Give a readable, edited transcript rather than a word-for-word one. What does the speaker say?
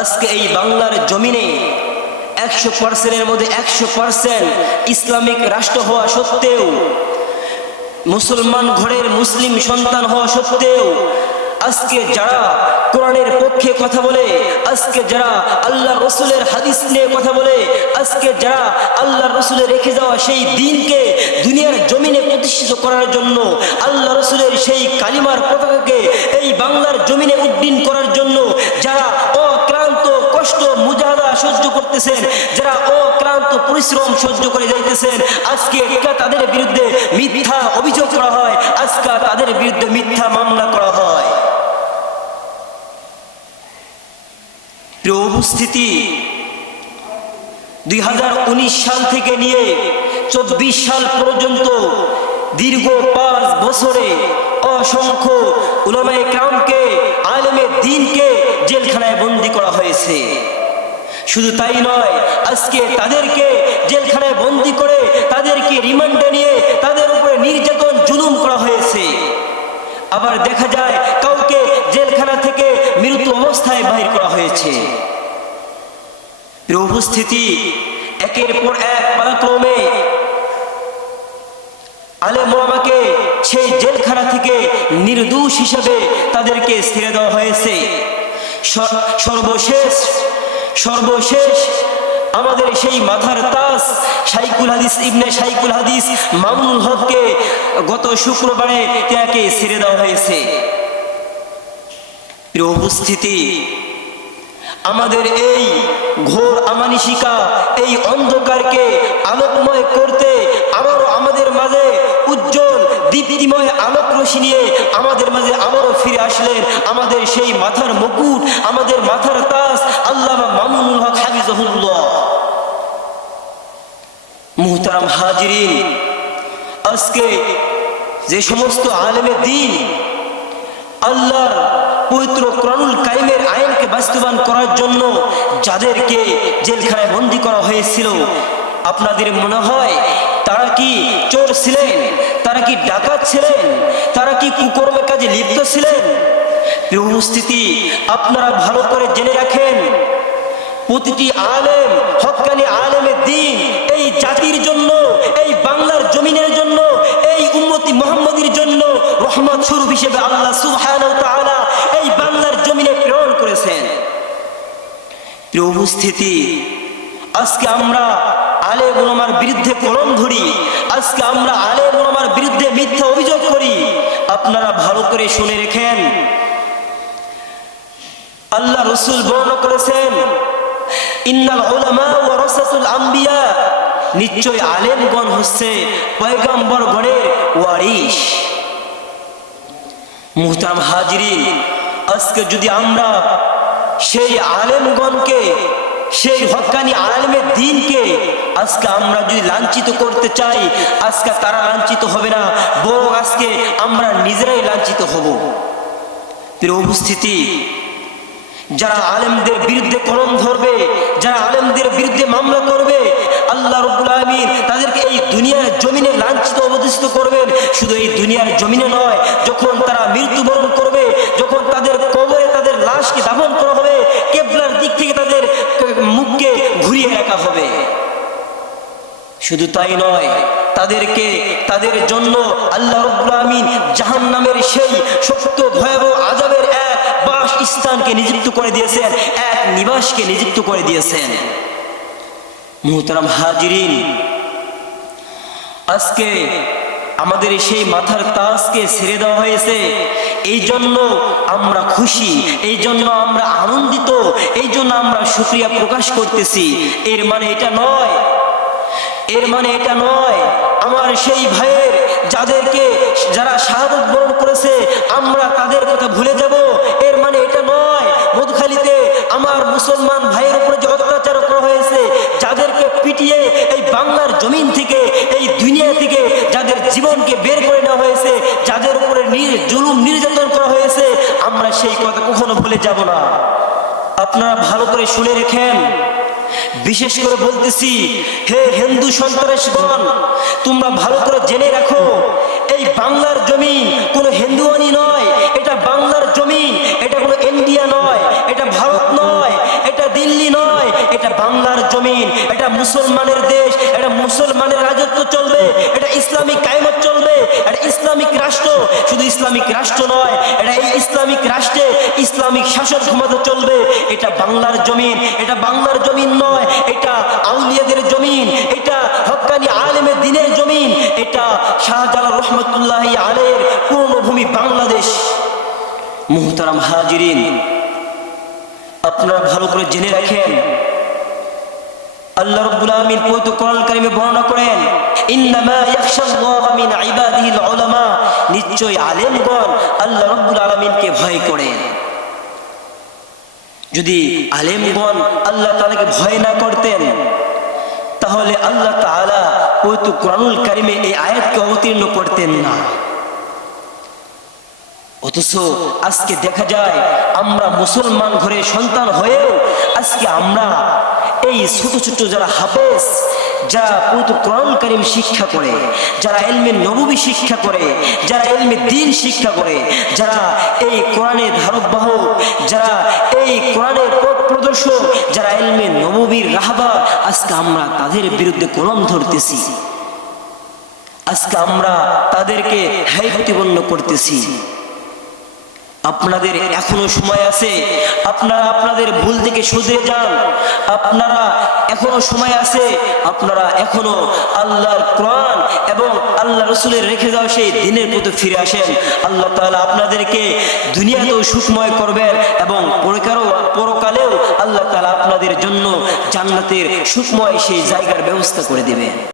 আজকে এই বাংলার জমিনে 100%-এর মধ্যে 100% ইসলামিক রাষ্ট্র হওয়া সত্ত্বেও, মুসলমান ঘরের মুসলিম সন্তান হওয়া সত্ত্বেও আজকে যারা কোরআনের পক্ষে কথা বলে, আজকে যারা আল্লাহ রসুলের হাদিস নিয়ে কথা বলে, আজকে যারা আল্লাহ রসুলের রেখে যাওয়া সেই দিনকে দুনিয়ার জমিনে প্রতিষ্ঠিত করার জন্য, আল্লাহ রসুলের সেই কালিমার পতাকাকে এই বাংলার জমিনে উড্ডীন করার জন্য যারা অক্লান্ত কষ্ট মুজাহাদা সহ্য করতেছেন, যারা অক্লান্ত পরিশ্রম সহ্য করে যাইতেছেন, আজকে তাদের বিরুদ্ধে মিথ্যা অভিযোগ করা হয়, আজকে তাদের বিরুদ্ধে মিথ্যা মামলা করা হয়। প্রিয় উপস্থিতি, 2019 সাল থেকে নিয়ে 24 সাল পর্যন্ত দীর্ঘ 5 বছরে অসংখ্য উলামায়ে কেরামকে, আলেমে দ্বীনকে জেলখানায় বন্দী করা হয়েছে। শুধু তাই নয়, আজকে তাদেরকে জেলখানায় বন্দী করে তাদেরকে রিমান্ডে নিয়ে তাদের উপরে নির্যাতন জুলুম করা হয়েছে। আবার দেখা যায় কাউকে জেলখানা থেকে মৃত্যু অবস্থায় বাহির করা হয়েছে। প্রিয় উপস্থিতি, একের পর এক পালাক্রমে আলেম ওলামাকে সেই জেলখানা থেকে নির্দোষ হিসেবে তাদেরকে ছেড়ে দেওয়া হয়েছে। সর্বশেষ আমাদের সেই মাথার তাজ শাইখুল হাদিস ইবনে শাইখুল হাদিস মামুনুল হককে গত শুক্রবারে তাকে ছেড়ে দেওয়া হয়েছে। প্রিয় উপস্থিতি, আমাদের এই ঘোর আমানিশিকা, এই অন্ধকারকে আলোকময় করতে আবারও আমাদের মাঝে উজ্জ্বল দীপ্তিময় আলোক রশ্মি নিয়ে আমাদের মাঝে আবারও ফিরে আসলেন আমাদের সেই মাথার মুকুট, আমাদের মাথার তাজ আল্লামা মামুনুল হক হাফিজাহুল্লাহ। মুহতারাম হাজিরিন, আজকে যে সমস্ত আলেমে দ্বীন আল্লাহর পবিত্র কোরআনুল কারীমের আইনকে বাস্তবায়ন করার জন্য যাদেরকে জেলখানায় বন্দী করা হয়েছিল, আপনাদের মনে হয় তারা কি চোর ছিলেন? তারা কি ডাকাত ছিলেন? তারা কি কুকর্মের কাজে লিপ্ত ছিলেন? প্রিয় উপস্থিতি, আপনারা ভালো করে জেনে রাখেন, প্রতিটি আলেম, হক্কানি আলেমে দ্বীন এই জাতির জন্য, এই বাংলার জমিনের জন্য, এই উম্মতি মুহাম্মদীর জন্য রহমত স্বরূপ হিসেবে আল্লাহ সুবহানাহু ওয়া তাআলা এই বাংলার জমিনে প্রেরণ করেছেন। প্রিয় উপস্থিতি, আজকে আমরা আলেম ওলামার বিরুদ্ধে কলম ধরি, আজকে আমরা আলেম ওলামার বিরুদ্ধে মিথ্যা অভিযোগ করি। আপনারা ভালো করে শুনে রেখেন, আল্লাহ রাসূল বর্ণনা করেছেন, ইন্নাল উলামা ওয়ারাসাতুল আম্বিয়া, নিশ্চয় আলেমগণ হচ্ছে পয়গম্বরগণের ওয়ারিশ। মুহতারাম হাজিরিন, আজকে যদি আমরা সেই আলেমগণকে, সেই হক্কানি আলেমের দ্বীনকে আজকে আমরা যদি লাঞ্ছিত করতে চাই, আজকে তারা লাঞ্ছিত হবে না, বরং আজকে আমরা নিজেরাই লাঞ্ছিত হব। প্রিয় উপস্থিতি, যারা আলেমদের বিরুদ্ধে কলম ধরবে, যারা আলেমদের বিরুদ্ধে মামলা করবে, আল্লাহ রাব্বুল আলামিন তাদেরকে এই দুনিয়ার জমিনে লাঞ্ছিত অবস্থিত করবেন। শুধু এই দুনিয়ার জমিনে নয়, যখন তারা মৃত্যুবরণ করবে, যখন তাদের কবরে তাদের লাশকে দাফন করা হবে, কিবলার দিক থেকে তাদের মুখকে ঘুরিয়ে রাখা হবে। শুধু তাই নয়, তাদেরকে, তাদের জন্য আল্লাহ রাব্বুল আলামিন জাহান্নামের সেই শক্ত ভয়াবহ আযাবের এক বাসস্থানকে নিযুক্ত করে দিয়েছেন, এক নিবাসকে নিযুক্ত করে দিয়েছেন। মুহতারাম হাজিরিন, আজকে আমাদের সেই মাথার তাজকে ছেড়ে দেওয়া হয়েছে, এই জন্য আমরা খুশি, এই জন্য আমরা আনন্দিত, এই জন্য আমরা শুকরিয়া প্রকাশ করতেছি। এর মানে এটা নয়, এর মানে এটা নয় আমার সেই ভাইয়ের যাদেরকে, যারা শাহাদাত বরণ করেছে, আমরা তাদের কথা ভুলে যাব। এর মানে এটা নয় মধুখালীতে আমার মুসলমান ভাইয়ের উপরে যে অত্যাচার করা হয়েছে, যাদেরকে পিটিয়ে এই বাংলার জমিন থেকে, এই দুনিয়া থেকে যাদের জীবনকে বের করে নেওয়া হয়েছে, যাদের উপরে জুলুম নির্যাতন করা হয়েছে, আমরা সেই কথা কখনো ভুলে যাব না। আপনারা ভালো করে শুনে রেখেন, বিশেষ করে বলতেছি, হে হিন্দু সন্ত্রাসীগণ, তোমরা ভালো করে জেনে রাখো, এই বাংলার জমিন কোনো হিন্দুয়ানি নয়, এটা বাংলার জমিন, এটা কোনো ইন্ডিয়া নয়, এটা ভারত নয়, দিল্লি নয়, এটা বাংলার জমিন, এটা মুসলমানের দেশ, এটা মুসলমানের রাজত্ব চলবে, এটা ইসলামিক কায়েমত চলবে, এটা ইসলামিক রাষ্ট্র। শুধু ইসলামিক রাষ্ট্র নয়, এটা এই ইসলামিক রাষ্ট্রে ইসলামিক শাসন ক্ষমতা চলবে। এটা বাংলার জমিন, এটা বাংলার জমিন নয়, এটা আউলিয়াদের জমিন, এটা হক্কানি আলেমে দ্বীনের জমিন, এটা শাহজালাল রহমতুল্লাহি আলাইহির পূর্ণভূমি বাংলাদেশ। মুহতারাম হাজিরিন, আপনারা ভালো করে জেনে রাখেন, আল্লাহ রাব্বুল আলামিন পবিত্র কোরআন কারীমে বর্ণনা করেন, ইন্নামা ইয়াখশাল্লাহা মিন ইবাদিহিল উলামা, নিশ্চয় আলেমগণ আল্লাহ রাব্বুল আলামিনকে ভয় করেন। যদি আলেমগণ আল্লাহ তাআলাকে ভয় না করতেন, তাহলে আল্লাহ তাআলা পবিত্র কোরআনুল কারীমে এই আয়াতকে অবতীর্ণ করতেন না। অথচ আজকে দেখা যায়, আমরা মুসলমান ঘরে সন্তান হয়েও আজকে আমরা এই ছোট ছোট যারা হাফেজ, যারা পবিত্র কোরআন কারীম শিক্ষা করে, যারা ইলমে নববী শিক্ষা করে, যারা ইলমে দ্বীন শিক্ষা করে, যারা এই কোরআনের ধারকবাহক, যারা এই কোরআনের পথ প্রদর্শক, যারা ইলমে নববীর রাহবার, আজকে আমরা তাদের বিরুদ্ধে কলম ধরতেছি, আজকে আমরা তাদেরকে হাই প্রতিপন্ন করতেছি। আপনাদের এখনো সময় আছে, আপনারা আপনাদের ভুল থেকে শুধরে যান, আপনারা এখনো সময় আছে, আপনারা এখনো আল্লাহর কোরআন এবং আল্লাহ রাসূলের রেখে যাওয়া সেই দ্বীনের প্রতি ফিরে আসেন। আল্লাহ তাআলা আপনাদেরকে দুনিয়াতেও সুখময় করবেন এবং পরকালেও আল্লাহ তাআলা আপনাদের জন্য জান্নাতের সুখময় সেই জায়গার ব্যবস্থা করে দিবেন।